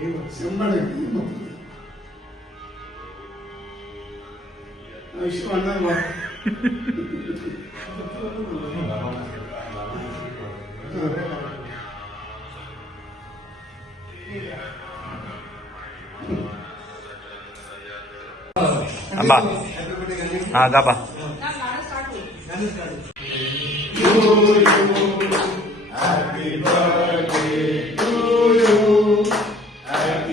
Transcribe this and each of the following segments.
Ela, você é um maravilhoso. Aí chama na mão. Aba. Ah, dá ba. Happy birthday.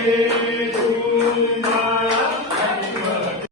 Amen.